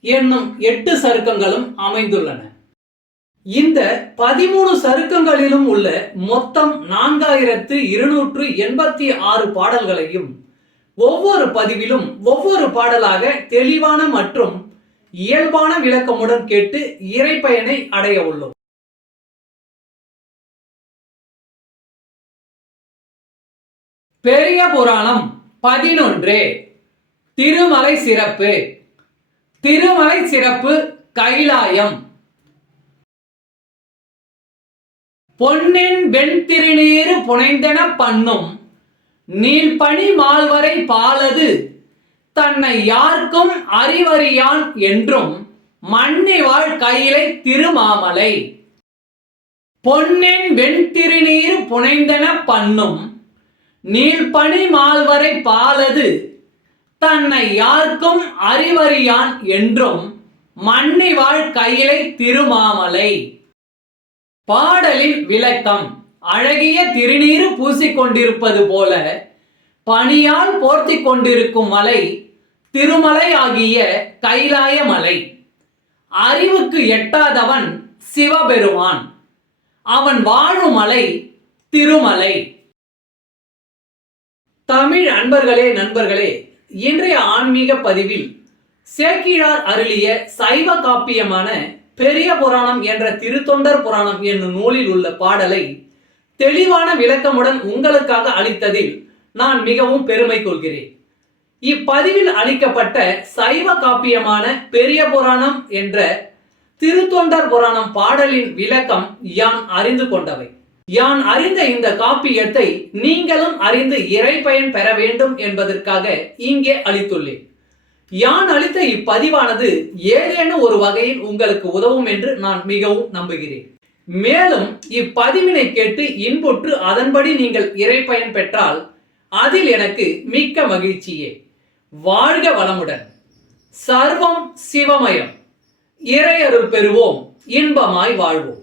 என்னும் எட்டு சருக்கங்களும் அமைந்துள்ளன. இந்த பதிமூணு சருக்கங்களிலும் உள்ள மொத்தம் நான்காயிரத்து இருநூற்று எண்பத்தி ஆறு பாடல்களையும் ஒவ்வொரு பதிவிலும் ஒவ்வொரு பாடலாக தெளிவான மற்றும் இயல்பான விளக்கமுடன் கேட்டு இறைப்பயனை அடைய உள்ளோம். பெரிய புராணம் பதினொன்று திருமலை சிறப்பு. திருமலை சிறப்பு கைலாயம். பொன்னின் வெண்திருநீரு புனைந்தன பண்ணும். நீள்பனி மால்வரை பாலது. தன்னை யாருக்கும் அறிவறியான் என்றும் மன்னிவாழ் கையிலை திருமாமலை. பொன்னின் வெண்திருநீர் புனைந்தன பண்ணும். நீள்பனி மால்வரை பாலது. தன்னை யாருக்கும் அறிவறியான் என்றும் மன்னிவாழ் கையிலை திருமாமலை. பாடலின் விளக்கம் அழகிய திருநீரு பூசிக்கொண்டிருப்பது போல பனியால் போர்த்தி கொண்டிருக்கும் மலை திருமலை ஆகிய கைலாய மலை. அறிவுக்கு எட்டாதவன் சிவபெருமான். அவன் வாழும் மலை திருமலை. தமிழ் அன்பர்களே நண்பர்களே இன்றைய ஆன்மீக பதிவில் சேக்கிழார் அருளிய சைவ காப்பியமான பெரிய புராணம் என்ற திருத்தொண்டர் புராணம் என்னும் நூலில் உள்ள பாடலை தெளிவான விளக்கமுடன் உங்களுக்காக அளித்ததில் நான் மிகவும் பெருமை கொள்கிறேன். இப்பதிவில் அளிக்கப்பட்ட சைவ காப்பியமான பெரிய புராணம் என்ற திருத்தொண்டர் புராணம் பாடலின் விளக்கம் யான் அறிந்து கொண்டவை. யான் அறிந்த இந்த காப்பியத்தை நீங்களும் அறிந்து இறைப்பயன் பெற வேண்டும் என்பதற்காக இங்கே அளித்துள்ளேன். யான் அளித்த இப்பதிவானது ஏதேனும் ஒரு வகையில் உங்களுக்கு உதவும் என்று நான் மிகவும் நம்புகிறேன். மேலும் இப்பதிவினை கேட்டு இன்புற்று அதன்படி நீங்கள் இறைப்பயன் பெற்றால் அதில் எனக்கு மிக்க மகிழ்ச்சியே. வாழ்க வளமுடன். சர்வம் சிவமயம். இறையருள் பெறுவோம். இன்பமாய் வாழ்வோம்.